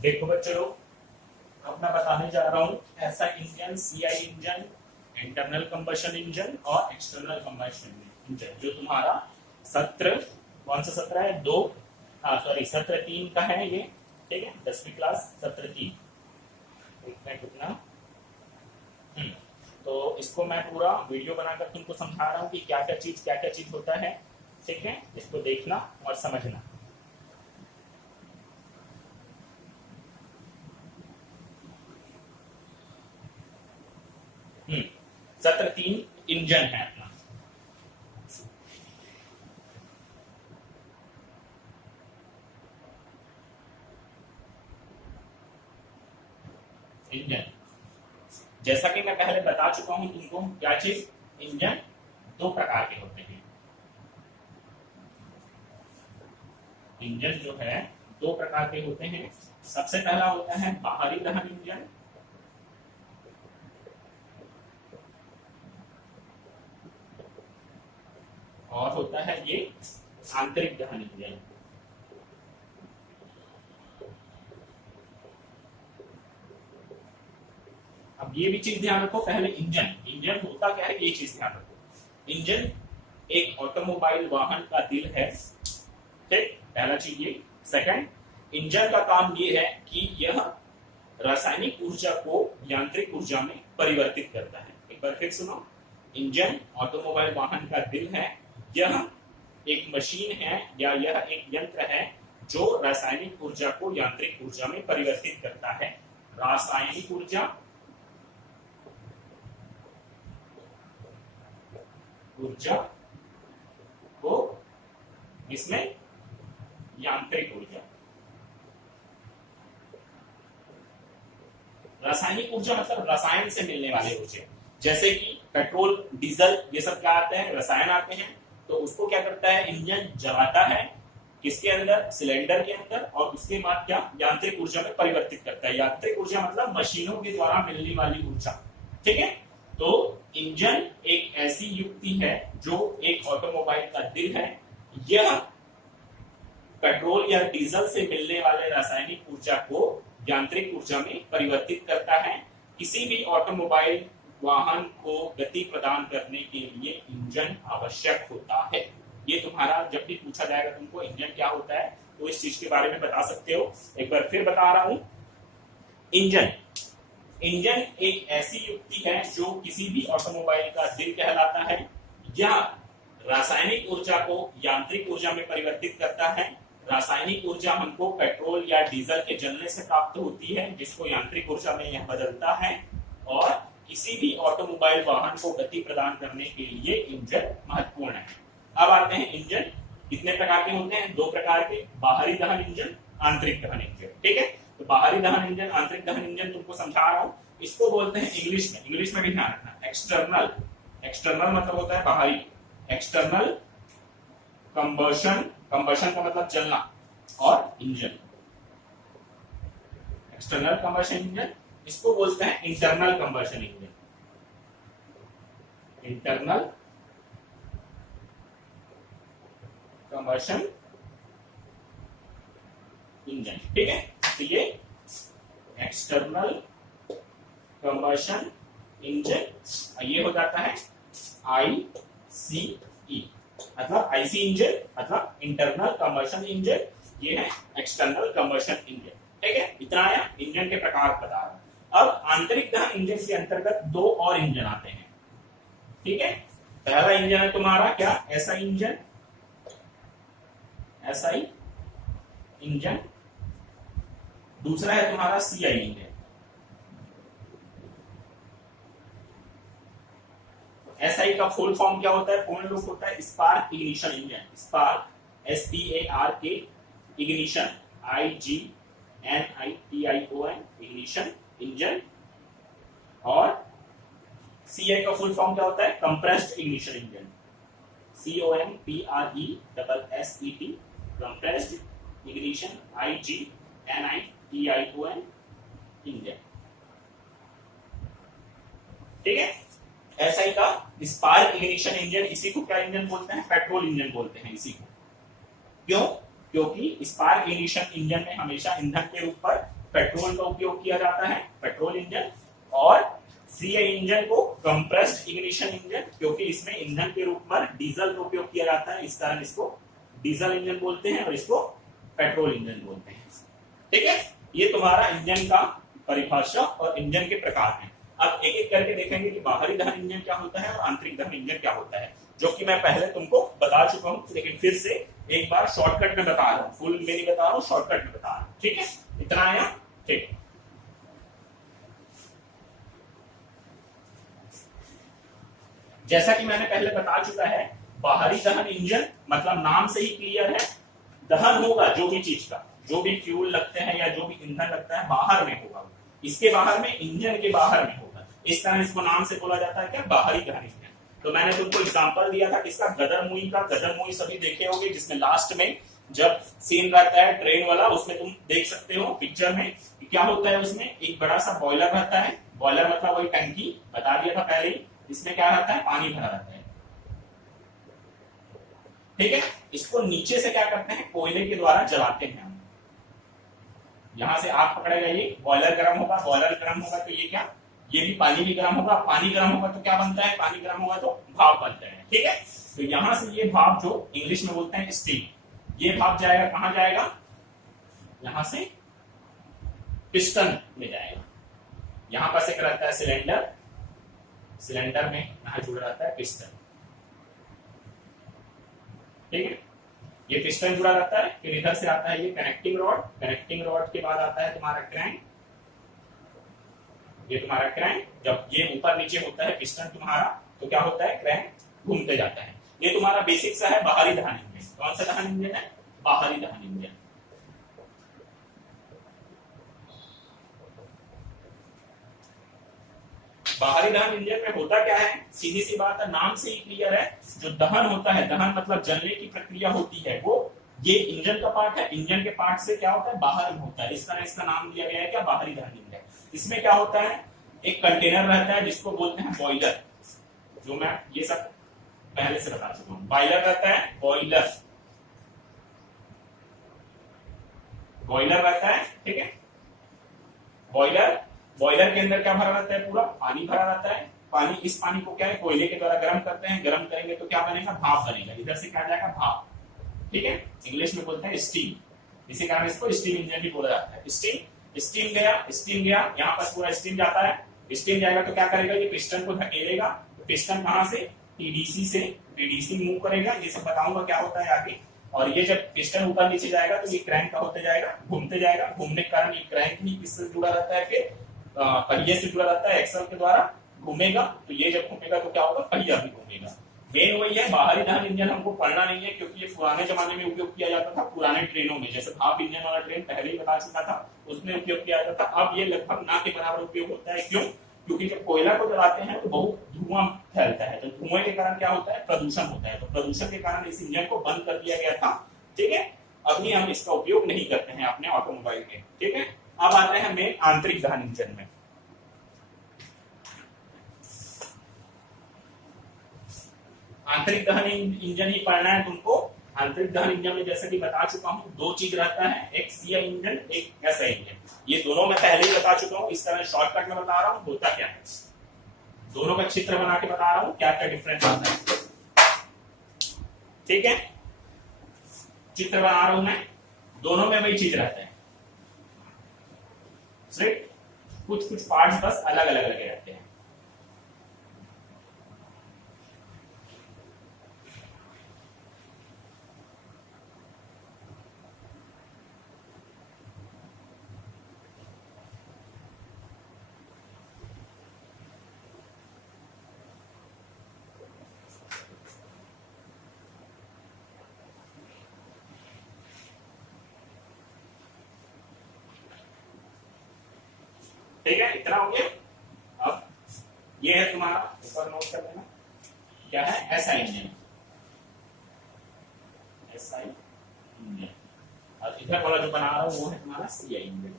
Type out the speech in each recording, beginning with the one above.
देखो बच्चों लोग, अब मैं बताने जा रहा हूँ ऐसा engine, CI engine, internal combustion engine और एक्सटर्नल कंबशन इंजन, जो तुम्हारा सत्र, कौन सा सत्र है? दो, हाँ सॉरी, सत्र 3 का है ये। ठीक है, 10वीं क्लास सत्र 3। कितना? तो इसको मैं पूरा वीडियो बनाकर तुमको समझा रहा हूँ कि क्या क्या चीज होता है। ठीक है, इसको देखना और समझना। सत्र 3 इंजन है अपना। इंजन, जैसा कि मैं पहले बता चुका हूं तुमको, क्या चीज? इंजन दो प्रकार के होते हैं। इंजन जो है दो प्रकार के होते हैं। सबसे पहला होता है बाहरी दहन इंजन, और होता है ये आंतरिक दहन इंजन। अब ये भी चीज ध्यान रखो, पहले इंजन, इंजन होता क्या है ये चीज ध्यान रखो। इंजन एक ऑटोमोबाइल वाहन का दिल है। ठीक, पहला चीज ये। सेकंड, इंजन का काम ये है कि यह रासायनिक ऊर्जा को यांत्रिक ऊर्जा में परिवर्तित करता है। एक बार फिर सुनो, इंजन ऑटोमोबाइल वाहन का दिल है। यह एक मशीन है या यह एक यंत्र है जो रासायनिक ऊर्जा को यांत्रिक ऊर्जा में परिवर्तित करता है। रासायनिक ऊर्जा को इसमें यांत्रिक ऊर्जा। रासायनिक ऊर्जा मतलब रसायन से मिलने वाले ऊर्जा, जैसे कि पेट्रोल, डीजल, ये सब क्या आते हैं? रसायन आते हैं। तो उसको क्या करता है? इंजन जलाता है, किसके अंदर? सिलेंडर के अंदर, और उसके बाद क्या? यांत्रिक ऊर्जा में परिवर्तित करता है। यांत्रिक ऊर्जा मतलब मशीनों के द्वारा मिलने वाली ऊर्जा। ठीक है, तो इंजन एक ऐसी युक्ति है जो एक ऑटोमोबाइल का दिल है। यह पेट्रोल या डीजल से मिलने वाले रासायनिक ऊर्जा को यांत्रिक ऊर्जा में परिवर्तित करता है। किसी भी ऑटोमोबाइल वाहन को गति प्रदान करने के लिए इंजन आवश्यक होता है। ये तुम्हारा जब भी पूछा जाएगा तुमको इंजन क्या होता है, तो इस चीज के बारे में बता सकते हो। एक बार फिर बता रहा हूं, इंजन एक ऐसी युक्ति है जो किसी भी ऑटोमोबाइल का दिल कहलाता है। यह रासायनिक ऊर्जा को यांत्रिक ऊर्जा में परिवर्तित करता है। रासायनिक ऊर्जा हमको पेट्रोल या डीजल के जलने से प्राप्त होती है, जिसको यांत्रिक ऊर्जा में यह बदलता है। और किसी भी ऑटोमोबाइल वाहन को गति प्रदान करने के लिए इंजन महत्वपूर्ण है। अब आते हैं, इंजन कितने प्रकार के होते हैं? दो प्रकार के, बाहरी दहन इंजन, आंतरिक दहन इंजन। ठीक है, तो बाहरी दहन इंजन, आंतरिक दहन इंजन तुमको समझा रहा हूं। इसको बोलते हैं इंग्लिश में भी ध्यान रखना, एक्सटर्नल। एक्सटर्नल मतलब होता है बाहरी। एक्सटर्नल कंबशन, कंबशन का मतलब जलना, और इंजन एक्सटर्नल कंबशन इंजन। इसको बोलते हैं internal combustion engine. Internal combustion engine. ठीक है, तो ये एक्सटर्नल कंबशन इंजन ये हो जाता है ICE, मतलब आईसी इंजन मतलब इंटरनल कंबशन इंजन। ये है एक्सटर्नल कंबशन इंजन। ठीक है, इतना आया इंजन के प्रकार बता रहा हूं। अब आंतरिक दहन इंजन के अंतर्गत दो और इंजन आते हैं। ठीक है, पहला इंजन है तुम्हारा क्या? SI engine, SI engine. दूसरा है तुम्हारा सीआई इंजन। एसआई का फुल फॉर्म क्या होता है? पूर्ण रूप होता है spark ignition engine. Spark, SPARK, ignition, IGNITION, ignition engine. और सीआई का फुल फॉर्म क्या होता है? Compressed ignition engine, COMPRESSET, compressed ignition, IGNITION engine. ठीक है, एसआई का स्पार्क इग्निशन इंजन, इसी को क्या इंजन बोलते हैं? पेट्रोल इंजन बोलते हैं इसी को। क्यों? क्योंकि स्पार्क इग्निशन इंजन में हमेशा ईंधन के रूप पर पेट्रोल का उपयोग किया जाता है, पेट्रोल इंजन, और सी इंजन को कंप्रेस्ड इग्निशन इंजन, क्योंकि इसमें ईंधन के रूप में डीजल का उपयोग किया जाता है, इस कारण इसको डीजल इंजन बोलते हैं और इसको पेट्रोल इंजन बोलते हैं। ठीक है, ये तुम्हारा इंजन का परिभाषा और इंजन के प्रकार हैं। अब एक एक करके देखेंगे कि बाहरी दहन इंजन क्या होता है और आंतरिक दहन इंजन क्या होता है, जो कि मैं पहले तुमको बता चुका हूं, लेकिन फिर से एक बार शॉर्टकट में बता रहा हूं, फुल में नहीं बता रहा हूं, शॉर्टकट में बता रहा हूं। ठीक है, इतना आया। ठीक, जैसा कि मैंने पहले बता चुका है, बाहरी दहन इंजन मतलब नाम से ही क्लियर है, दहन होगा जो भी चीज का, जो भी फ्यूल लगते हैं या जो भी ईंधन लगता है बाहर में होगा, इसके बाहर में, इंजन के बाहर में होगा, इस तरह इसको नाम से बोला जाता है क्या, बाहरी दहन इंजन। तो मैंने तुमको एग्जांपल दिया था किसका, गदरमुई का। गदरमुई सभी देखे होंगे, जिसमें लास्ट में जब सीन रहता है ट्रेन वाला, उसमें तुम देख सकते हो पिक्चर में क्या होता है, उसमें एक बड़ा सा बॉयलर रहता है, बॉयलर मतलब वही टंकी, बता दिया था पहले ही, इसमें क्या रहता है, पानी भरा रहता है। ठीक है, इसको नीचे से क्या करते हैं, कोयले के द्वारा जलाते हैं हम। यहां से आग पकड़ेगा, ये बॉयलर गर्म होगा, बॉयलर गर्म होगा तो ये क्या, ये भी पानी भी गर्म होगा, पानी गर्म होगा तो क्या बनता है, पानी गर्म होगा तो भाप बनता है। ठीक है, तो यहां से ये भाप, जो इंग्लिश में बोलते हैं स्टीम, ये भाप जाएगा कहां जाएगा, यहां से पिस्टन में जाएगा। यहां पास एक रहता है सिलेंडर, सिलेंडर में यहां जुड़ा रहता है पिस्टन। ठीक है, ये पिस्टन जुड़ा रहता है, फिर इधर से आता है ये कनेक्टिंग रॉड, कनेक्टिंग रॉड के बाद आता है तुम्हारा क्रैंक, ये तुम्हारा क्रैंक। जब ये ऊपर नीचे होता है पिस्टन तुम्हारा, तो क्या होता है, क्रैंक घूमते जाता है। ये तुम्हारा बेसिक सा है बाहरी दहन इंजन। कौन सा दहन इंजन है, बाहरी दहन इंजन। बाहरी दहन इंजन में होता क्या है, सीधी सी बात है, नाम से ही क्लियर है, जो दहन होता है, दहन मतलब जलने की प्रक्रिया होती है, वो ये इंजन का पार्ट है, इंजन के पार्ट से क्या होता है, बाहर में होता है, इस तरह इसका नाम दिया गया है क्या, बाहरी दहन इंजन। इसमें क्या होता है, एक कंटेनर रहता है जिसको बोलते हैं बॉयलर, जो मैं ये सब पहले से बता चुका हूं, बॉयलर रहता है, बॉयलर, बॉयलर रहता है। ठीक है, बॉयलर, बॉयलर के अंदर क्या भरा रहता है, पूरा पानी भरा रहता है। पानी, इस पानी को क्या है, कोयले के द्वारा गर्म करते हैं, गर्म करेंगे तो क्या बनेगा, भाप बनेगा, इधर से क्या जाएगा, भाप। ठीक है, इंग्लिश में बोलते हैं स्टीम, इसी कारण इसको स्टीम इंजन भी बोला जाता है। स्टीम, स्टीम गया, स्टीम गया, यहाँ पर पूरा स्टीम जाता है, स्टीम जाएगा तो क्या करेगा, ये पिस्टन को धकेलेगा, पिस्टन कहां से, टीडीसी से, टीडीसी मूव करेगा, ये सब बताऊंगा क्या होता है आगे। और ये जब पिस्टन ऊपर नीचे जाएगा तो ये क्रैंक का होते जाएगा, घूमते जाएगा, घूमने के कारण ये क्रैंक ही किससे जुड़ा रहता है, फिर पहिए से जुड़ा रहता है, एक्सल के द्वारा घूमेगा, तो ये जब घूमेगा तो क्या होगा, पहिया भी घूमेगा। मेन वही है, बाहरी दहन इंजन हमको पढ़ना नहीं है, क्योंकि ये पुराने जमाने में उपयोग किया जाता था, पुराने ट्रेनों में, जैसे भाप इंजन वाला ट्रेन पहले ही बता चुका था, उसमें उपयोग किया जाता था। अब ये लगभग ना के बराबर उपयोग होता है। क्यों, क्योंकि जब कोयला को जलाते हैं तो बहुत धुआं फैलता है, तो धुएं के कारण क्या होता है, प्रदूषण होता है, तो प्रदूषण के कारण इस इंजन को बंद कर दिया गया था। ठीक है, अभी हम इसका उपयोग नहीं करते हैं अपने ऑटोमोबाइल में। ठीक है, अब आते हैं मेन आंतरिक दहन इंजन में। आंतरिक दहन इंजन ही पढ़ना है तुमको। आंतरिक दहन इंजन में जैसे कि बता चुका हूं, दो चीज रहता है, एक सीआई इंजन, एक एसआई इंजन। ये दोनों मैं पहले ही बता चुका हूं, इस तरह शॉर्टकट में बता रहा हूं होता क्या है, दोनों का चित्र बना के बता रहा हूं क्या क्या डिफरेंस आता है। ठीक है, चित्र बना रहा हूं मैं, दोनों में वही चीज रहता है, सिर्फ कुछ कुछ पार्ट्स बस अलग अलग लगे रहते हैं। ठीक है, इतना हो गया। अब ये है तुम्हारा, ऊपर नोट कर लेना, क्या है, एसआई इंजन, एसआई इंजन, और इधर वाला जो बना रहा हूं वो है तुम्हारा सीआई इंजन।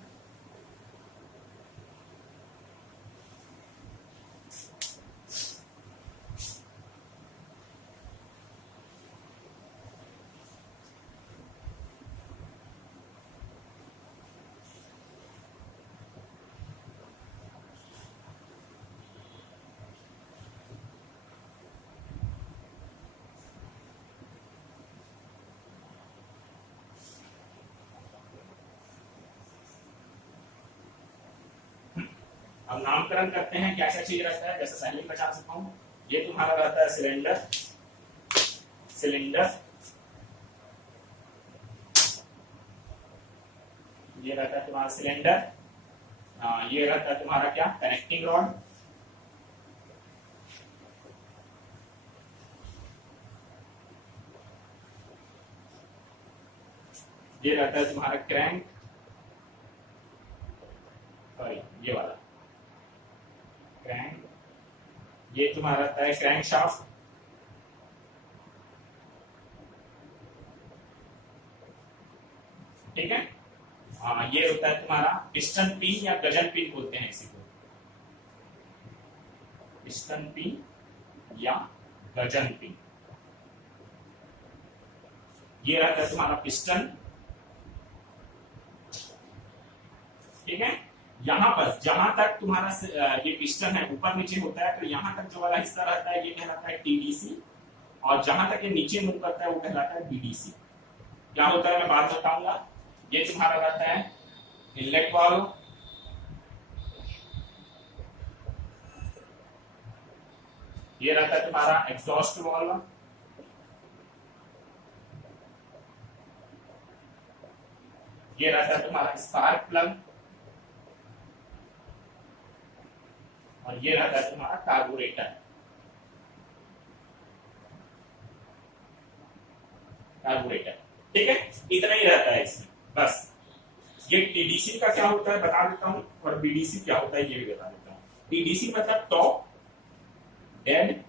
अब नामकरण करते हैं क्या क्या चीज रहता है, जैसे पहले ही बता सकता हूँ, ये तुम्हारा रहता है सिलेंडर, सिलेंडर, ये रहता है तुम्हारा सिलेंडर, ये रहता है तुम्हारा क्या, कनेक्टिंग रॉड, ये रहता है तुम्हारा क्रैंक, सॉरी ये वाला क्रैंक, ये तुम्हारा रहता है क्रैंक शाफ्ट, ठीक है। ये होता है तुम्हारा पिस्टन पिन या गजन पिन बोलते हैं इसी को, पिस्टन पिन या गजन पिन। ये रहता है तुम्हारा पिस्टन, ठीक है। यहां पर जहां तक तुम्हारा ये पिस्टन है ऊपर नीचे होता है, तो यहां तक जो वाला हिस्सा रहता है ये कहलाता है टीडीसी, और जहां तक ये नीचे मूव करता है वो कहलाता है बीडीसी। क्या होता है मैं बात बताऊंगा। ये तुम्हारा रहता है इनलेट वाल्व, ये रहता है तुम्हारा एग्जॉस्ट वाल्व, ये रहता है तुम्हारा स्पार्क प्लग, और ये रहता है तुम्हारा कार्बोरेटर, कार्बोरेटर, ठीक है। इतना ही रहता है इसमें बस। ये टीडीसी का क्या होता है बता देता हूं, और बीडीसी क्या होता है ये भी बता देता हूं। टीडीसी मतलब टॉप, डेड,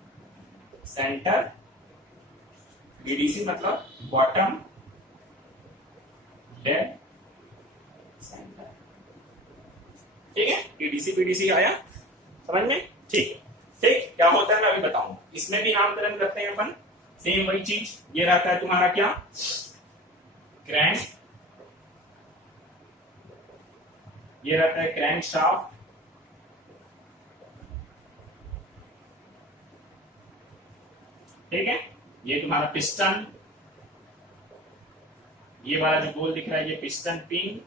सेंटर, बीडीसी मतलब बॉटम, डेड, सेंटर, ठीक है। टीडीसी बीडीसी आया समझ में, ठीक है। ठीक, क्या होता है मैं अभी बताऊंगा। इसमें भी नामकरण करते हैं अपन, सेम वही चीज। ये रहता है तुम्हारा क्या, क्रैंक, ये रहता है क्रैंक शाफ्ट, ठीक है। ये तुम्हारा पिस्टन, ये वाला जो गोल दिख रहा है ये पिस्टन पिन,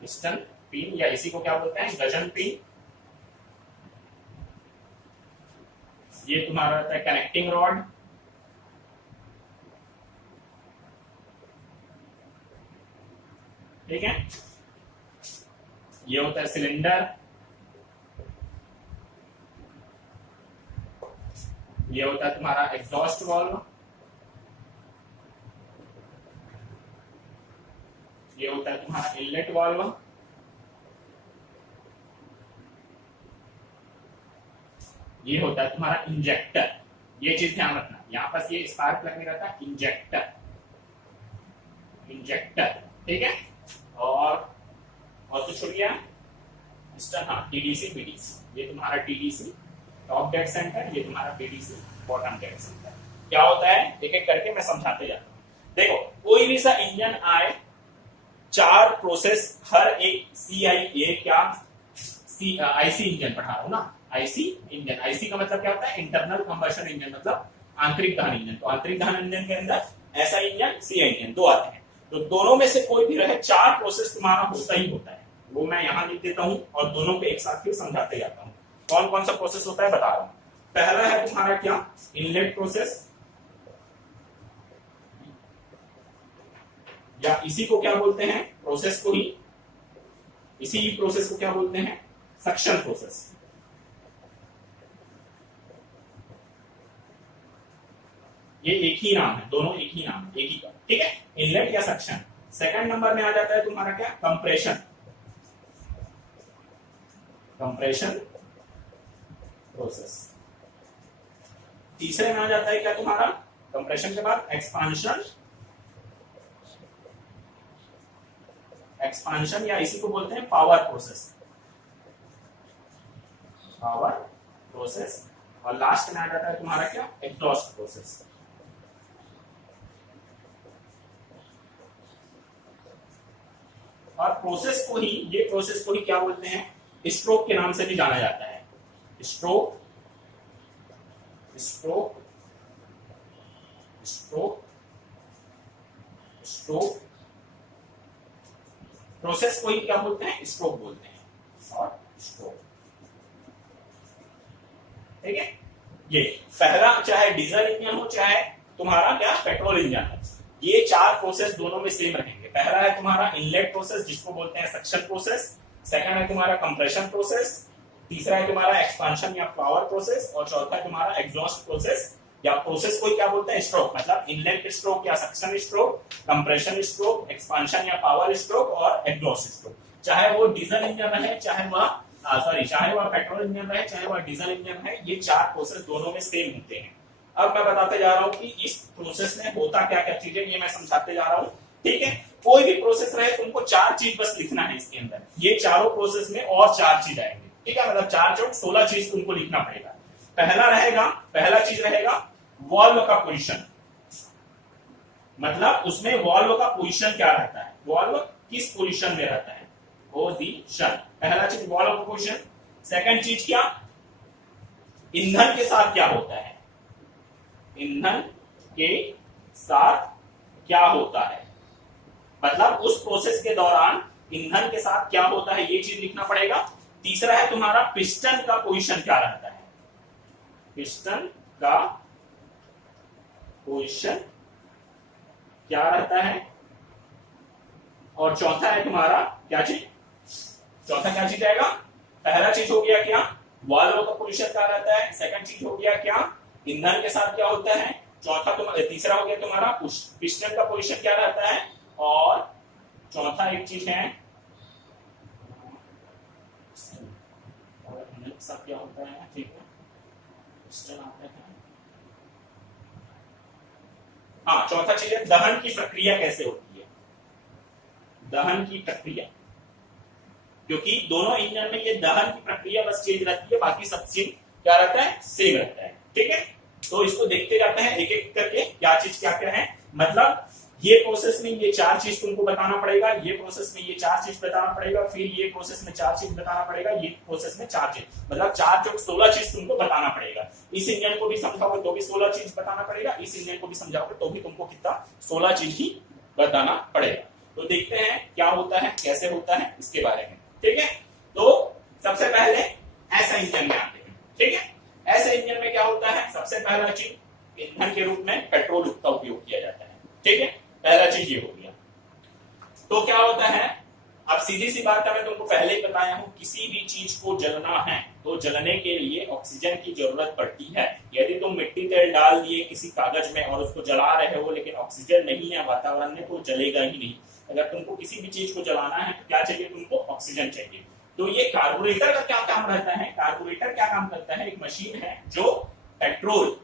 पिस्टन पिन या इसी को क्या बोलते हैं गजन पिन। ये तुम्हारा रहता है कनेक्टिंग रॉड, ठीक है। ये होता है सिलेंडर, ये होता है तुम्हारा एग्जॉस्ट वाल्व, ये होता है तुम्हारा इनलेट वाल्व, ये होता है तुम्हारा इंजेक्टर। ये चीज ध्यान रखना, यहां पर ये स्पार्क प्लग में रहता है इंजेक्टर, इंजेक्टर, ठीक है। और कुछ छूट गया, हाँ टीडीसी बीडीसी। ये तुम्हारा टीडीसी टॉप डेड सेंटर, ये तुम्हारा बीडीसी बॉटम डेड सेंटर। क्या होता है एक एक करके मैं समझाते जाता हूं। देखो कोई भी सा इंजन आए, चार प्रोसेस, हर एक सीआईए क्या आईसी इंजन पढ़ा रहा हूं ना, आईसी इंजन। आईसी का मतलब क्या होता है, इंटरनल कंबशन इंजन, मतलब आंतरिक दहन इंजन। तो आंतरिक दहन इंजन के अंदर ऐसा इंजन, सीआई इंजन, दो आते हैं। तो दोनों में से कोई भी रहे, चार प्रोसेस तुम्हारा होता ही होता है। वो मैं यहां लिख देता हूं और दोनों को एक साथ फिर समझाते जाता हूं। कौन कौन सा प्रोसेस होता है बता रहा हूं। पहला है तुम्हारा क्या, इनलेट प्रोसेस, या इसी को क्या बोलते हैं, प्रोसेस को ही, इसी प्रोसेस को क्या बोलते हैं, सक्शन प्रोसेस। ये एक ही नाम है, दोनों एक ही नाम है, एक ही का, ठीक है, इनलेट या सक्शन। सेकंड नंबर में आ जाता है तुम्हारा क्या, कंप्रेशन, कंप्रेशन प्रोसेस। तीसरे में आ जाता है क्या तुम्हारा, कंप्रेशन के बाद एक्सपांशन, एक्सपांशन या इसी को बोलते हैं पावर प्रोसेस, पावर प्रोसेस। और लास्ट में आ जाता है तुम्हारा क्या, एग्जॉस्ट प्रोसेस। और प्रोसेस को ही, ये प्रोसेस को ही क्या बोलते हैं, स्ट्रोक के नाम से भी जाना जाता है। Stroke, stroke, stroke, stroke, process को ही क्या बोलते हैं, स्ट्रोक बोलते हैं, और स्ट्रोक। ठीक है, ये पहला चाहे डीजल इंजन हो चाहे तुम्हारा क्या पेट्रोल इंजन हो, ये चार प्रोसेस दोनों में सेम रहेंगे। पहला है तुम्हारा इनलेट प्रोसेस जिसको बोलते हैं सक्शन प्रोसेस, सेकंड है तुम्हारा कंप्रेशन प्रोसेस, तीसरा है तुम्हारा एक्सपांशन या पावर प्रोसेस, और चौथा है तुम्हारा एग्जॉस्ट प्रोसेस, या प्रोसेस को क्या बोलते हैं स्ट्रोक, मतलब इनलेट स्ट्रोक या suction stroke, compression stroke, expansion या पावर स्ट्रोक और एग्जॉस्ट स्ट्रोक। चाहे वो डीजल इंजन रहे, चाहे वह चाहे वह पेट्रोल इंजन रहे, चाहे वह डीजल इंजन है, ये चार प्रोसेस दोनों में सेम होते हैं। अब मैं बताते जा रहा हूं कि इस प्रोसेस में होता क्या क्या चीजें, ये मैं समझाते जा रहा हूं। ठीक है, कोई भी प्रोसेस रहे तुमको चार चीज बस लिखना है इसके अंदर, ये चारों प्रोसेस में और चार चीज आएंगे। ठीक है, मतलब 4 चौक 16 चीज तुमको लिखना पड़ेगा। पहला चीज रहेगा वॉल्व का पोजीशन, मतलब उसमें वॉल्व का पोजीशन क्या रहता है, वॉल्व किस पोजीशन में रहता है, पोजीशन, पहला चीज वॉल्व का पोजीशन। सेकंड चीज क्या, ईंधन के साथ क्या होता है, ईंधन के साथ क्या होता है, मतलब उस प्रोसेस के दौरान ईंधन के साथ क्या होता है, ये चीज लिखना पड़ेगा। तीसरा है तुम्हारा पिस्टन का पोजीशन क्या रहता है, पिस्टन का पोजीशन क्या रहता है, और चौथा है तुम्हारा क्या चीज, चौथा क्या चीज आएगा, पहला चीज हो गया क्या वाल्व का पोजीशन क्या रहता है, सेकंड चीज हो गया क्या ईंधन के साथ क्या होता है, चौथा तीसरा हो गया तुम्हारा पिस्टन का पोजीशन क्या रहता है, और चौथा एक चीज है सब क्या होता है। ठीक है, पिस्टन आते हैं। हाँ, चौथा चीज है दहन की प्रक्रिया कैसे होती है, दहन की प्रक्रिया, क्योंकि दोनों इंजन में ये दहन की प्रक्रिया बस चेंज रहती है, बाकी सब चीज क्या रहता है, सेम रहता है। ठीक है, तो इसको देखते जाते हैं एक एक करके क्या चीज क्या क्या है, मतलब ये प्रोसेस में ये चार चीज तुमको बताना पड़ेगा, ये प्रोसेस में ये चार चीज बताना पड़ेगा, फिर ये प्रोसेस में चार चीज बताना पड़ेगा, ये प्रोसेस में चार चीज, मतलब 4 चौक 16 चीज तुमको बताना पड़ेगा। इस इंजन को भी समझाओगे तो भी 16 चीज बताना पड़ेगा, इस इंजन को भी समझाओगे तो भी तुमको कितना 16 चीज ही बताना पड़ेगा। तो देखते हैं क्या होता है, कैसे होता है इसके बारे में। ठीक है, तो सबसे पहले ऐसा इंजन में आते हैं। ठीक है, ऐसे इंजन में क्या होता है, सबसे पहला चीज ईंधन के रूप में पेट्रोल का उपयोग किया जाता है। ठीक है, पहला चीज ये हो गया। तो क्या होता है, अब सीधी सी बात है, मैं तुमको पहले ही बताया हूं, किसी भी चीज को जलना है तो जलने के लिए ऑक्सीजन की जरूरत पड़ती है। यदि तुम मिट्टी तेल डाल दिए किसी कागज में और उसको जला रहे हो लेकिन ऑक्सीजन नहीं है वातावरण में, तो जलेगा ही नहीं। अगर तुमको किसी भी चीज को जलाना है तो क्या चाहिए, तुमको ऑक्सीजन चाहिए। तो ये कार्बोरेटर का क्या काम रहता है, कार्बोरेटर क्या काम करता है, एक मशीन है जो पेट्रोल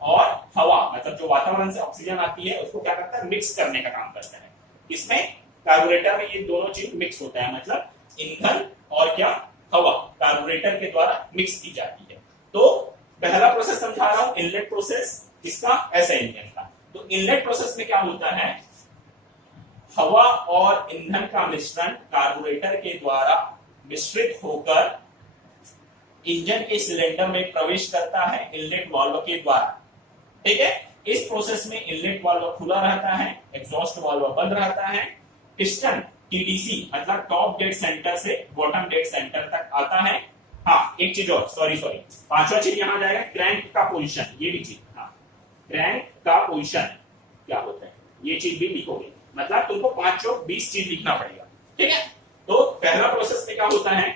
और हवा, मतलब जो वातावरण से ऑक्सीजन आती है उसको क्या करता है, मिक्स करने का काम करता है। इसमें कार्बोरेटर में ये दोनों चीज मिक्स होता है, मतलब ईंधन और क्या हवा कार्बोरेटर के द्वारा मिक्स की जाती है। तो पहला प्रोसेस समझा रहा हूं, इनलेट प्रोसेस, इसका ऐसा इंजन का। तो इनलेट प्रोसेस में क्या होता है, हवा और ईंधन का मिश्रण कार्बोरेटर के द्वारा मिश्रित होकर इंजन के सिलेंडर में प्रवेश करता है इनलेट वाल्व के द्वारा। ठीक है, इस प्रोसेस में इनलेट वाल्व खुला रहता है, एग्जॉस्ट वाल्व बंद रहता है, पिस्टन टीडीसी मतलब टॉप डेड सेंटर से बॉटम डेड सेंटर तक आता है। हाँ, एक चीज और, सॉरी पांचवा चीज यहां जाएगा, क्रैंक का पोजीशन, ये भी चीज, हाँ क्रैंक का पोजीशन क्या होता है, ये चीज भी लिखोगे, मतलब तुमको 5 चौक 20 चीज लिखना पड़ेगा। ठीक है, तो पहला प्रोसेस में क्या होता है,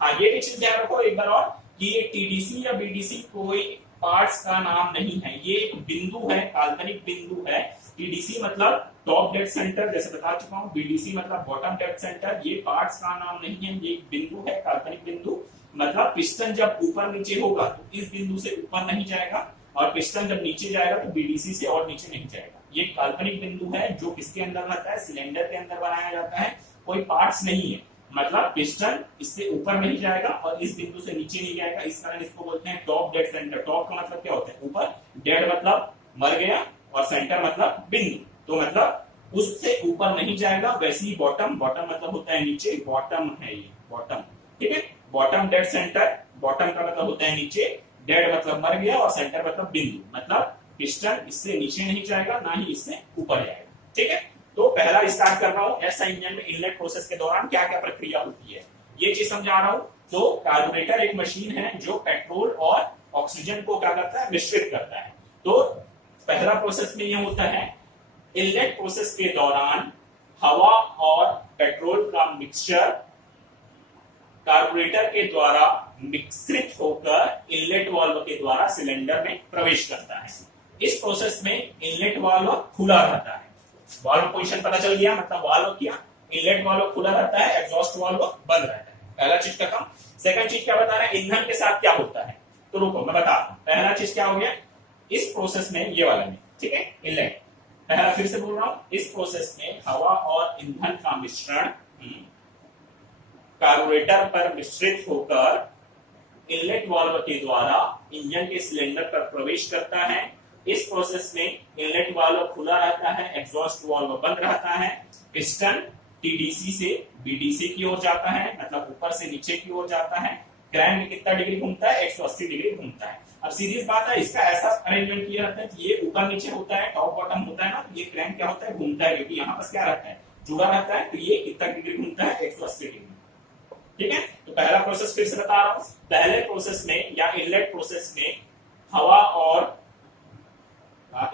हाँ ये भी चीज ध्यान रखो एक बार और, कि ये टीडीसी या बीडीसी कोई पार्ट्स का नाम नहीं है, ये एक बिंदु है, काल्पनिक बिंदु है। टीडीसी मतलब टॉप डेड सेंटर, जैसे बता चुका हूं, बीडीसी मतलब बॉटम डेड सेंटर, ये पार्ट्स का नाम नहीं है, ये एक बिंदु है, काल्पनिक बिंदु। मतलब पिस्टन जब ऊपर नीचे होगा तो इस बिंदु से ऊपर नहीं जाएगा, और पिस्टन जब नीचे जाएगा तो बीडीसी से और नीचे नहीं जाएगा। ये काल्पनिक बिंदु है जो किसके अंदर रहता है, सिलेंडर के अंदर बनाया जाता है, कोई पार्ट्स नहीं है। मतलब पिस्टन इससे ऊपर नहीं जाएगा और इस बिंदु से नीचे नहीं जाएगा, इस कारण इसको बोलते हैं टॉप डेड सेंटर। टॉप का मतलब क्या होता है, ऊपर, डेड मतलब मर गया, और सेंटर मतलब बिंदु, तो मतलब उससे ऊपर नहीं जाएगा। वैसे ही बॉटम, बॉटम मतलब होता है नीचे, बॉटम है ये बॉटम। ठीक है, बॉटम डेड सेंटर, बॉटम का मतलब होता है नीचे, डेड मतलब मर गया, और सेंटर मतलब बिंदु, मतलब पिस्टन इससे नीचे नहीं जाएगा ना ही इससे ऊपर जाएगा। ठीक है, तो पहला स्टार्ट कर रहा हूं ऐसा इंजन में इनलेट प्रोसेस के दौरान क्या क्या प्रक्रिया होती है ये चीज समझा रहा हूं। तो कार्बोरेटर एक मशीन है जो पेट्रोल और ऑक्सीजन को क्या करता है, मिश्रित करता है। तो पहला प्रोसेस में ये होता है इनलेट प्रोसेस के दौरान हवा और पेट्रोल का मिक्सचर कार्बोरेटर के द्वारा मिश्रित होकर इनलेट वाल्व के द्वारा सिलेंडर में प्रवेश करता है। इस प्रोसेस में इनलेट वाल्व खुला रहता है। वाल्व पोजीशन पता चल गया, मतलब वाल्व क्या, इनलेट वाल्व खुला रहता है, एग्जॉस्ट वाल्व बंद रहता है। पहला चीज का काम। सेकंड चीज क्या बता रहे हैं, ईंधन के साथ क्या होता है, तो रुको मैं बता दूं। पहला चीज क्या हो गया इस प्रोसेस में, ये वाला में, ठीक है, इनलेट। पहला फिर से बोल रहा हूं, इस प्रोसेस में हवा और ईंधन का मिश्रण कार्बोरेटर पर मिश्रित होकर इनलेट वाल्व के द्वारा इंजन के सिलेंडर पर प्रवेश करता है। इस प्रोसेस में इनलेट वाल्व खुला रहता है, एग्जॉस्ट वाल्व बंद रहता है, पिस्टन टीडीसी से बीडीसी की ओर जाता है, मतलब ऊपर से नीचे की ओर जाता है। क्रैंक कितना डिग्री घूमता है, 180 डिग्री घूमता है। अब सीधी बात है, इसका ऐसा अरेंजमेंट किया रहता है कि ये ऊपर नीचे होता है, टॉप बॉटम होता है ना, तो ये क्रैंक क्या होता है, घूमता है, क्योंकि यहाँ पर क्या रहता है, जुड़ा रहता है। तो ये कितना डिग्री घूमता है, 180 डिग्री। ठीक है, तो पहला प्रोसेस फिर से बता रहा हूं। पहले प्रोसेस में या इनलेट प्रोसेस में हवा और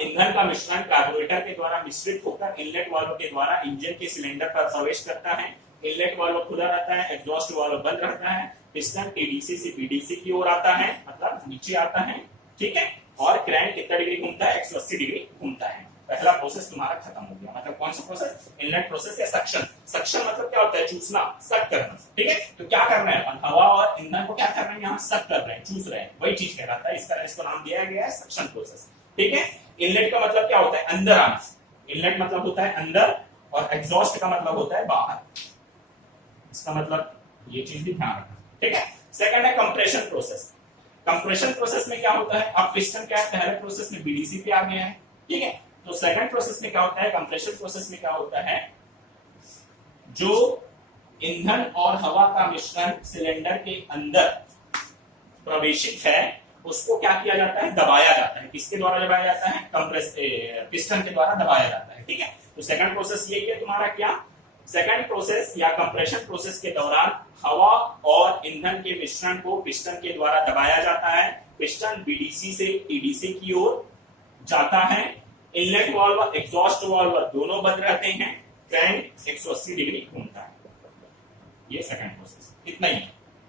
ईंधन का मिश्रण कार्बोरेटर के द्वारा मिश्रित होकर इनलेट वाल्व के द्वारा इंजन के सिलेंडर पर प्रवेश करता है। इनलेट वाल्व खुला रहता है, एग्जॉस्ट वाल्व बंद रहता है, पिस्टन टीडीसी से बीडीसी की ओर आता है, मतलब नीचे आता है। ठीक है, और क्रैंक कितना डिग्री घूमता है, 180 डिग्री घूमता है। पहला प्रोसेस तुम्हारा खत्म हो गया। मतलब कौन सा प्रोसेस, इनलेट प्रोसेस या सक्शन। सक्शन मतलब क्या होता है, चूसना, सक करना। ठीक है, तो क्या करना है, हवा और ईंधन को क्या कर रहे हैं, यहाँ सक कर रहे हैं, चूस रहे हैं, वही चीज कहलाता है। इसको नाम दिया गया है सक्शन प्रोसेस। ठीक है, इनलेट का मतलब क्या होता है, अंदर आना। इनलेट मतलब होता है अंदर, और एग्जॉस्ट का मतलब होता है बाहर। इसका मतलब ये चीज भी ध्यान रखना। ठीक है, सेकंड है कंप्रेशन प्रोसेस। कंप्रेशन प्रोसेस में क्या होता है, अब पिस्टन क्या है, पहले प्रोसेस में बीडीसी पे आ गया है। ठीक है, तो सेकंड प्रोसेस में क्या होता है, कंप्रेशन प्रोसेस में क्या होता है, जो ईंधन और हवा का मिश्रण सिलेंडर के अंदर प्रवेशित है उसको क्या किया जाता है, दबाया जाता है। किसके द्वारा दबाया जाता है, पिस्टन के द्वारा दबाया जाता है। ठीक है, तो सेकंड प्रोसेस यही है तुम्हारा, क्या, सेकंड प्रोसेस या कंप्रेशन प्रोसेस के दौरान हवा और ईंधन के मिश्रण को पिस्टन के द्वारा दबाया जाता है। पिस्टन बीडीसी से टीडीसी की ओर जाता है। इनलेट वाल्व, एग्जॉस्ट वाल्व दोनों बंद रहते हैं। क्रैंक 180 डिग्री घूमता है। ये सेकंड प्रोसेस। इतना ही।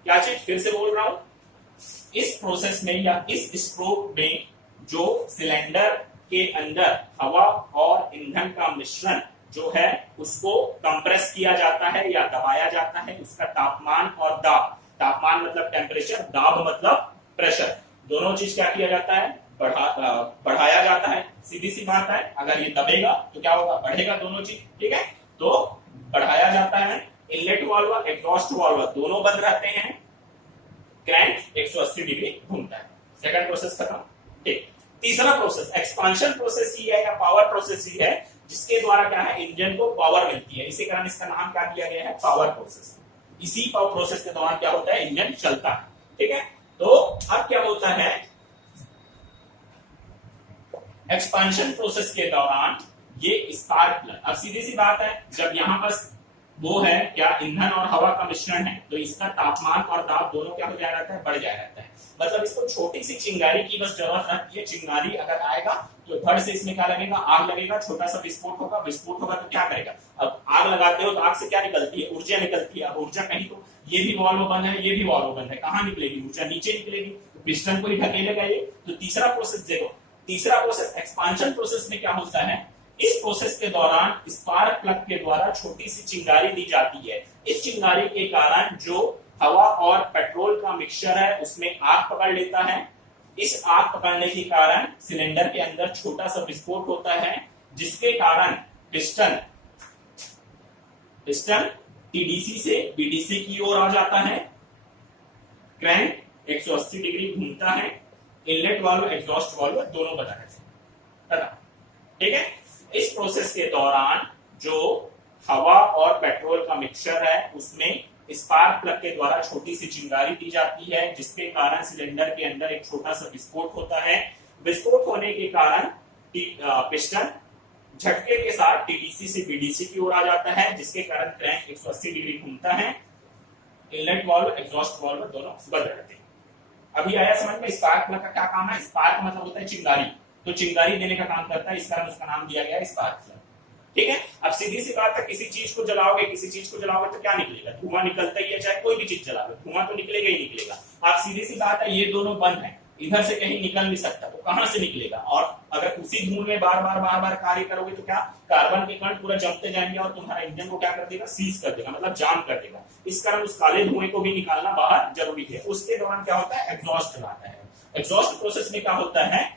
क्या चीज, फिर से बोल रहा हूं, इस प्रोसेस में या इस स्ट्रोक में जो सिलेंडर के अंदर हवा और ईंधन का मिश्रण जो है उसको कंप्रेस किया जाता है या दबाया जाता है। उसका तापमान और दाब, तापमान मतलब टेम्परेचर, दाब मतलब प्रेशर, दोनों चीज क्या किया जाता है, बढ़ाया जाता है। सीधी सी बात है, अगर ये दबेगा तो क्या होगा, बढ़ेगा दोनों चीज। ठीक है, तो बढ़ाया जाता है। इनलेट वाल्व, एग्जॉस्ट वाल्व दोनों बंद रहते हैं। क्रैंक 180 डिग्री घूमता है। सेकंड प्रोसेस खत्म। ठीक, तीसरा प्रोसेस एक्सपांशन प्रोसेस ही है या पावर प्रोसेस ही है, जिसके द्वारा क्या है, इंजन को पावर मिलती है। इसी कारण इसका नाम क्या दिया गया है, पावर प्रोसेस। इसी पावर प्रोसेस के दौरान क्या होता है, इंजन चलता है। ठीक है, तो अब क्या होता है, एक्सपांशन प्रोसेस के दौरान ये स्पार्क प्लग, अब सीधी सी बात है, जब यहां पर वो है क्या, ईंधन और हवा का मिश्रण है, तो इसका तापमान और दाब दोनों क्या हो जाया रहता है, बढ़ जाया रहता है। मतलब इसको छोटी सी चिंगारी की बस जरूरत रहती है। चिंगारी अगर आएगा तो धड़ से इसमें क्या लगेगा, आग लगेगा, छोटा सा विस्फोट होगा। विस्फोट होगा तो क्या करेगा, अब आग लगाते हो तो आग से क्या निकलती है, ऊर्जा निकलती है। अब ऊर्जा कहीं तो, ये भी वाल्व बंद है, ये भी वाल्व बंद है, कहां निकलेगी, ऊर्जा नीचे निकलेगी, तो पिस्टन को ही ढकेलेगा ये। तो तीसरा प्रोसेस देखो, तीसरा प्रोसेस एक्सपांशन प्रोसेस में क्या होता है, इस प्रोसेस के दौरान स्पार्क प्लग के द्वारा छोटी सी चिंगारी दी जाती है। इस चिंगारी के कारण जो हवा और पेट्रोल का मिक्सचर है उसमें आग पकड़ लेता है। इस आग पकड़ने के कारण सिलेंडर के अंदर छोटा सा विस्फोट होता है, जिसके कारण पिस्टन टीडीसी से बीडीसी की ओर आ जाता है। क्रैंक 180 डिग्री घूमता है। इनलेट वाल्व, एग्जॉस्ट वाल्व दोनों बता रहे। ठीक है, इस प्रोसेस के दौरान जो हवा और पेट्रोल का मिक्सचर है उसमें स्पार्क प्लग के द्वारा छोटी सी चिंगारी दी जाती है, जिसके कारण सिलेंडर के अंदर एक छोटा सा विस्फोट होता है। विस्फोट होने के कारण पिस्टन झटके के साथ टीडीसी से बीडीसी की ओर आ जाता है, जिसके कारण क्रैंक 180 डिग्री घूमता है। इनलेट वाल्व एग्जॉस्ट वाल्व दोनों बंद रहते हैं। अभी आया समझ में स्पार्क प्लग का क्या काम है। स्पार्क मतलब होता है चिंगारी, तो चिंगारी देने का काम करता है, इस कारण उसका नाम दिया गया है स्पार्क प्लग। ठीक है, अब सीधी सी बात है, किसी चीज को जलाओगे तो क्या निकलेगा, धुआं निकलता ही है, चाहे कोई भी चीज जलाओगे धुआं तो निकलेगा ही निकलेगा। आप सीधी सी बात है, ये दोनों बंद है, इधर से कहीं निकल नहीं सकता, तो कहां से निकलेगा। और अगर उसी धुएं में बार बार कार्य करोगे तो क्या कार्बन के कण पूरा जमते जाएंगे और तुम्हारा इंजन को क्या कर देगा, सीज कर देगा, मतलब जाम कर देगा। इस कारण उस काले धुएं को भी निकालना बाहर जरूरी है। उसके दौरान क्या होता है, एग्जॉस्ट आता है। एग्जॉस्ट प्रोसेस में क्या होता है,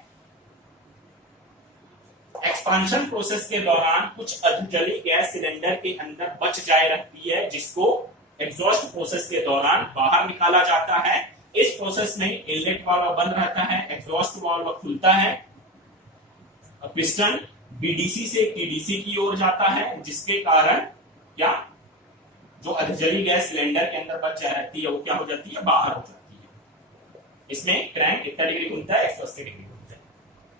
एक्सपांशन प्रोसेस के दौरान कुछ अधजली गैस सिलेंडर के अंदर बच जाए रहती है, जिसको एग्जॉस्ट प्रोसेस के दौरान बाहर निकाला जाता है। इस प्रोसेस में इनलेट वाल्व बंद रहता है, एग्जॉस्ट वाल्व खुलता है, पिस्टन बीडीसी से टीडीसी की ओर जाता है, जिसके कारण क्या जो अधजली गैस सिलेंडर के अंदर बच जा रहती है वो क्या हो जाती है, बाहर हो जाती है। इसमें क्रैंक कितना डिग्री घूमता है, 180 डिग्री घूमता है।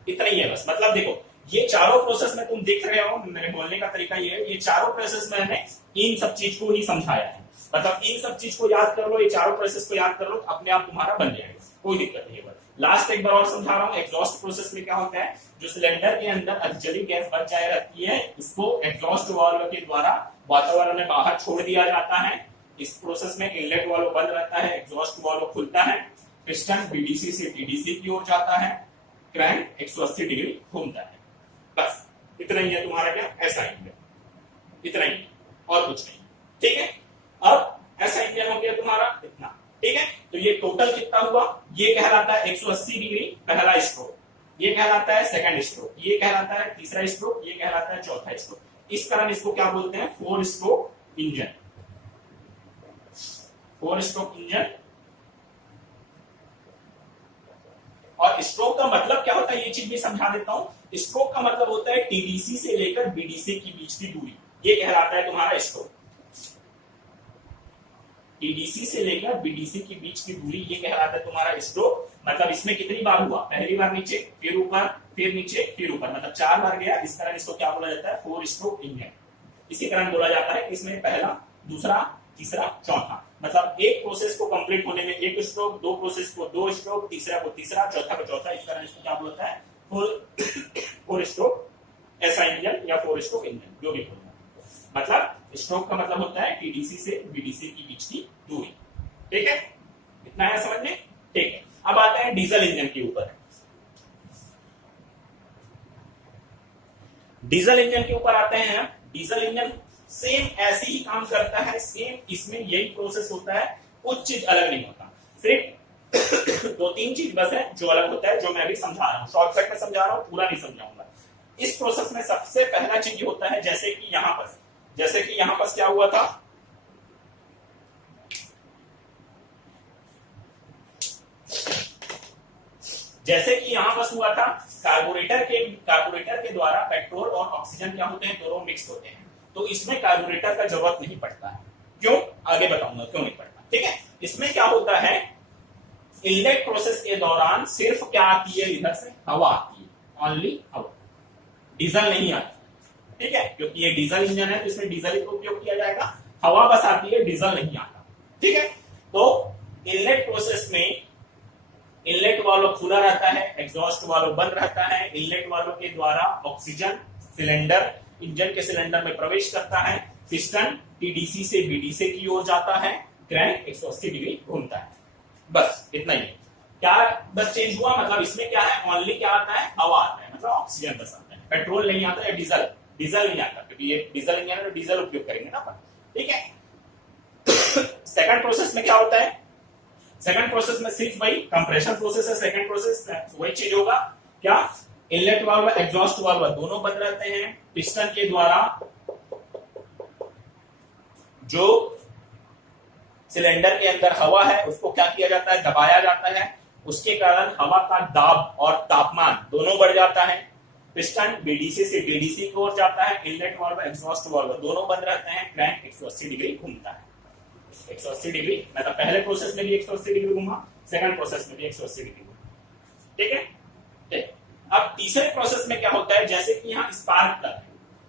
इतना ही है बस। मतलब देखो ये चारों प्रोसेस में तुम देख रहे हो, मेरे बोलने का तरीका ये है, ये चारों प्रोसेस में मैंने इन सब चीज को ही समझाया है। मतलब इन सब चीज को याद कर लो, ये चारों प्रोसेस को याद कर लो, अपने आप तुम्हारा बन जाएगा, कोई दिक्कत नहीं है। लास्ट एक बार और समझा रहा हूं, एग्जॉस्ट प्रोसेस में क्या होता है, जो सिलेंडर के अंदर अधजली गैस बच जाए रहती है, इसको एग्जॉस्ट वाल्व के द्वारा वातावरण में बाहर छोड़ दिया जाता है। इस प्रोसेस में इनलेट वाल्व बंद रहता है, एग्जॉस्ट वाल्व खुलता है, पिस्टन बीडीसी से टीडीसी की ओर जाता है, क्रैंक 180 डिग्री घूमता है। बस इतना ही है तुम्हारा क्या, ऐसा इंजन, इतना ही और कुछ नहीं। ठीक है, अब ऐसा इंजन हो गया तुम्हारा इतना। ठीक है, तो ये टोटल कितना हुआ, ये कहलाता है 180 डिग्री पहला स्ट्रोक, ये कहलाता है सेकंड स्ट्रोक, ये कहलाता है तीसरा स्ट्रोक, ये कहलाता है चौथा स्ट्रोक। इस कारण इसको क्या बोलते हैं, 4 स्ट्रोक इंजन। 4 stroke engine. और स्ट्रोक का मतलब क्या होता है, ये चीज भी समझा देता हूं। स्ट्रोक का मतलब होता है टीडीसी से लेकर बीडीसी के बीच की दूरी, ये कहलाता है तुम्हारा स्ट्रोक। टीडीसी से लेकर बीडीसी के बीच की दूरी, ये कहलाता है तुम्हारा स्ट्रोक। मतलब इसमें कितनी बार हुआ, पहली बार नीचे, फिर ऊपर, फिर नीचे, फिर ऊपर, मतलब 4 बार गया। इस कारण इसको क्या बोला जाता है, 4 स्ट्रोक इंजन। इसी कारण बोला जाता है कि इसमें पहला, दूसरा, तीसरा, चौथा, मतलब एक प्रोसेस को कंप्लीट होने में 1 स्ट्रोक, 2 प्रोसेस को 2 स्ट्रोक, तीसरा को तीसरा, चौथा को चौथा। इस कारण इसको क्या बोलता है, 4 स्ट्रोक ऐसा इंजन या 4 स्ट्रोक इंजन, जो भी बोलना। मतलब स्ट्रोक का मतलब होता है टीडीसी से बीडीसी के बीच की दूरी। ठीक है, इतना है समझ में। ठीक है, अब आते हैं डीजल इंजन के ऊपर। डीजल इंजन के ऊपर आते हैं। डीजल इंजन सेम ऐसे ही काम करता है, सेम इसमें यही प्रोसेस होता है, कुछ चीज अलग नहीं होता। सिर्फ 2-3 चीज बस है जो अलग होता है, जो मैं भी समझा रहा हूं, शॉर्टकट में समझा रहा हूं, पूरा नहीं समझाऊंगा। इस प्रोसेस में सबसे पहला चीज ये होता है, जैसे कि यहां पर क्या हुआ था, जैसे कि यहां पर हुआ था, कार्बोरेटर के द्वारा पेट्रोल और ऑक्सीजन क्या होते हैं, दोनों मिक्स होते हैं। तो इसमें कार्बोरेटर का जरूरत नहीं पड़ता है। क्यों, आगे बताऊंगा क्यों नहीं पड़ता। ठीक है, इसमें क्या होता है, इनलेट प्रोसेस के दौरान सिर्फ क्या आती है, इधर से हवा आती है, ओनली हवा, डीजल नहीं आता। ठीक है, क्योंकि ये डीजल इंजन है तो इसमें डीजल का उपयोग किया जाएगा, हवा बस आती है, डीजल नहीं आता। ठीक है, तो इनलेट प्रोसेस में इनलेट वाल्व खुला रहता है, एग्जॉस्ट वाल्व बंद रहता है। इनलेट वाल्व के द्वारा ऑक्सीजन सिलेंडर इंजन के सिलेंडर में प्रवेश करता है, पिस्टन टीडीसी से बीडीसी की ओर जाता है, क्रैंक 180 डिग्री घूमता है। बस इतना ही। क्या बस चेंज हुआ, मतलब इसमें क्या है, ओनली क्या आता है, हवा आता है, मतलब ऑक्सीजन बस आता है, पेट्रोल नहीं आता है, डीजल नहीं आता, क्योंकि ये डीजल इंजन है तो डीजल उपयोग करेंगे ना अपन। ठीक है, सेकंड प्रोसेस में क्या होता है, सेकंड प्रोसेस में सिर्फ वही कंप्रेशन प्रोसेस है। सेकंड प्रोसेस वही चीज होगा, क्या, इनलेट वाल्व एग्जॉस्ट वाल्व दोनों बंद रहते हैं। पिस्टन के द्वारा जो सिलेंडर के अंदर हवा है उसको क्या किया जाता है, दबाया जाता है, उसके कारण हवा का दाब और तापमान दोनों बढ़ जाता है। पिस्टन बीडीसी से डीडीसी की ओर जाता है, इनलेट वाल्व एग्जॉस्ट वाल्व दोनों बंद रहते हैं, क्रैंक 180 डिग्री घूमता है। 180 डिग्री, मतलब पहले प्रोसेस में भी 180 डिग्री घूमा, सेकंड प्रोसेस में भी 180 डिग्री घूमा। ठीक है, ठीक। अब तीसरे प्रोसेस में क्या होता है, जैसे कि यहाँ स्पार्क प्लग है,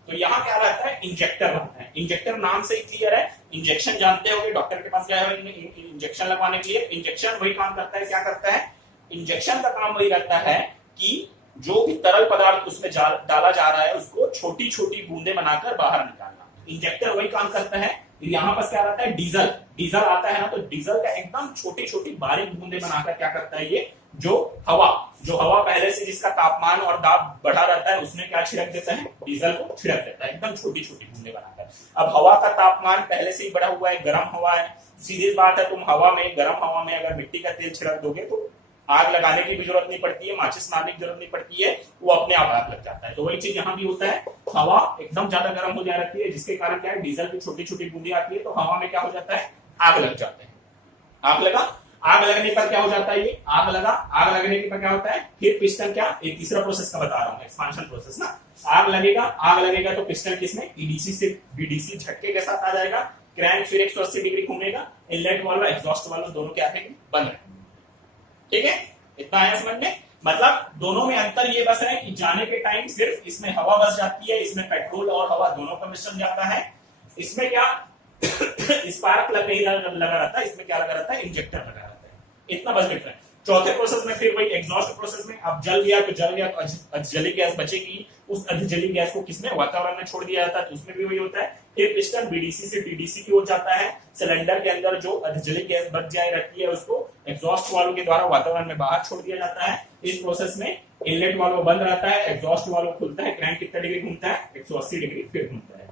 तो यहाँ क्या रहता है, इंजेक्टर रहता है। इंजेक्टर नाम से ही क्लियर है, इंजेक्शन जानते होंगे, डॉक्टर के पास गए हो इंजेक्शन लगवाने के लिए। इंजेक्शन वही काम करता है, क्या करता है, इंजेक्शन का काम वही रहता है कि जो भी तरल पदार्थ उसमें डाला जा रहा है उसको छोटी छोटी बूंदे बनाकर बाहर निकालना, इंजेक्टर वही काम करता है। यहाँ पर क्या रहता है, डीजल, डीजल आता है ना, तो डीजल का एकदम छोटी छोटी बारीक बूंदे बनाकर क्या करता है, ये जो हवा पहले से जिसका तापमान और दाब बढ़ा रहता है उसमें क्या छिड़क देता है, डीजल को छिड़क देता है एकदम छोटी छोटी बूंदे बनाकर। अब हवा का तापमान पहले से ही बढ़ा हुआ है, गर्म हवा है, सीधी बात है, तुम हवा में, गर्म हवा में अगर मिट्टी का तेल छिड़क दोगे तो आग लगाने की भी जरूरत नहीं पड़ती है, माचिस मारने की जरूरत नहीं पड़ती है, वो अपने आप आग लग जाता है। तो वही चीज यहाँ भी होता है, हवा एकदम ज्यादा गर्म हो जा रहती है, जिसके कारण क्या है, डीजल की छोटी छोटी बूंदी आती है, तो हवा में क्या हो जाता है, आग लग जाता है। आग लगा, आग लगने पर क्या हो जाता है, ये आग लगा, आग लगने के पर क्या होता है, फिर पिस्टन क्या, एक तीसरा प्रोसेस का बता रहा हूँ, एक्सपांशन प्रोसेस ना। आग लगेगा तो पिस्टन किसमें, ईडीसी से बीडीसी झटके के साथ आ जाएगा, क्रैंक फिर 180 डिग्री घूमेगा, इनलेट वाल्व एग्जॉस्ट वाल्व दोनों क्या है, बंद है। ठीक है, इतना है समझ में। मतलब दोनों में अंतर ये बस है कि जाने के टाइम सिर्फ इसमें हवा बस जाती है, इसमें पेट्रोल और हवा दोनों का मिश्रण जाता है। इसमें क्या स्पार्क लगा रहता है, इसमें क्या लगा रहता है, इंजेक्टर लगा रहता है, इतना बस डिफरेंस। चौथे प्रोसेस में फिर वही एग्जॉस्ट प्रोसेस में, अब जल गया तो अधजली गैस बचेगी, उस अधजली गैस को किसमें, वातावरण में छोड़ दिया जाता है, तो उसमें भी वही होता है। फिर पिस्टन बीडीसी से डीडीसी की ओर जाता है, सिलेंडर के अंदर जो अधजली गैस बच जाए रहती है उसको एग्जॉस्ट वाल्व के द्वारा वातावरण में बाहर छोड़ दिया जाता है। इस प्रोसेस में इनलेट वाल्व बंद रहता है, एग्जॉस्ट वाल्व खुलता है, क्रैंक कितना डिग्री घूमता है, 180 डिग्री फिर घूमता है।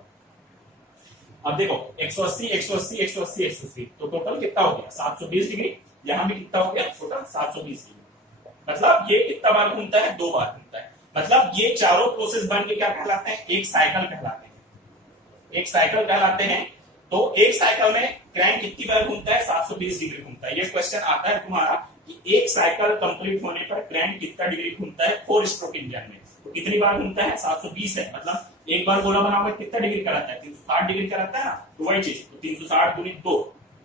अब देखो 180 180 180 180 तो टोटल कितना हो गया, 720 डिग्री। यहां भी कितना हो गया, टोटल 720 डिग्री। मतलब ये कितना बार घूमता है, 2 बार घूमता है। मतलब ये चारों प्रोसेस बन के क्या कहलाते हैं, एक साइकिल कहलाते हैं, एक साइकिल कहलाते हैं। तो एक साइकिल में क्रैंक कितनी बार घूमता है, 720 डिग्री घूमता है। ये क्वेश्चन आता है तुम्हारा कि एक साइकिल कंप्लीट होने पर क्रैंक कितना डिग्री घूमता है 4 स्ट्रोक इंजन में, तो कितनी बार घूमता है, 720 है। मतलब एक बार गोला बनाओगे कितना डिग्री का रहता है, 360 डिग्री का रहता है ना, तो वही चीज, तो 360 गुणित 2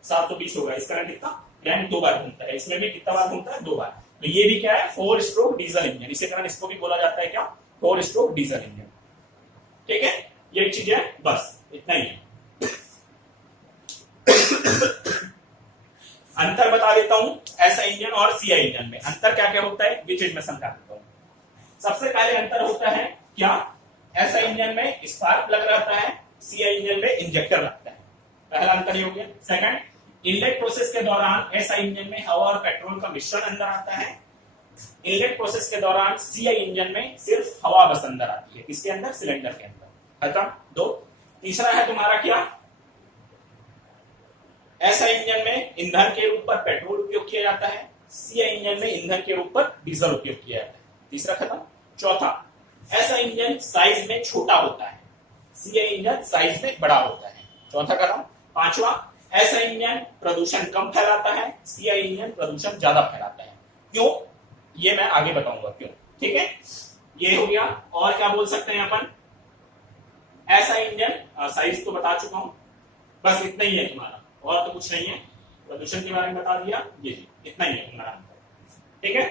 720 होगा। इस कारण कितना, क्रैंक 2 बार घूमता है। इसमें भी कितना बार घूमता है, 2 बार। तो ये भी क्या है, 4 स्ट्रोक डीजल इंजन, इसी कारण इसको भी बोला जाता है क्या, 4 स्ट्रोक डीजल इंजन। ठीक है, ये चीज है, बस इतना ही है। अंतर बता देता हूं एसआई इंजन और सीआई इंजन में अंतर क्या क्या होता है, ये चीज मैं समझा देता हूं। सबसे पहले अंतर होता है क्या, एसआई इंजन में स्पार्क लग रहता है, सीआई इंजन में इंजेक्टर लगता है। पहला अंतर ये हो गया। सेकंड, इनलेट प्रोसेस के दौरान एसआई इंजन में हवा और पेट्रोल का मिश्रण अंदर आता है, इनलेट प्रोसेस के दौरान सीआई इंजन में सिर्फ हवा बस अंदर आती है, किसके अंदर, सिलेंडर के अंदर। खत्म, 2। तीसरा है तुम्हारा क्या, एसआई इंजन में ईंधन के रूप पर पेट्रोल उपयोग किया जाता है, सीआई इंजन में ईंधन के रूप पर डीजल उपयोग किया जाता है। तीसरा खत्म। चौथा, एसआई इंजन साइज में छोटा होता है, सीआई इंजन साइज में बड़ा होता है। चौथा खत्म। पांचवा, एसआई इंजन प्रदूषण कम फैलाता है, सीआई इंजन प्रदूषण ज्यादा फैलाता है। क्यों, ये मैं आगे बताऊंगा क्यों। ठीक है, ये हो गया। और क्या बोल सकते हैं अपन, एसआई इंजन साइज तो बता चुका हूं, बस इतना ही है तुम्हारा, और तो कुछ नहीं है। प्रदूषण के बारे में बता दिया, ये इतना ही है तुम्हारा। ठीक है।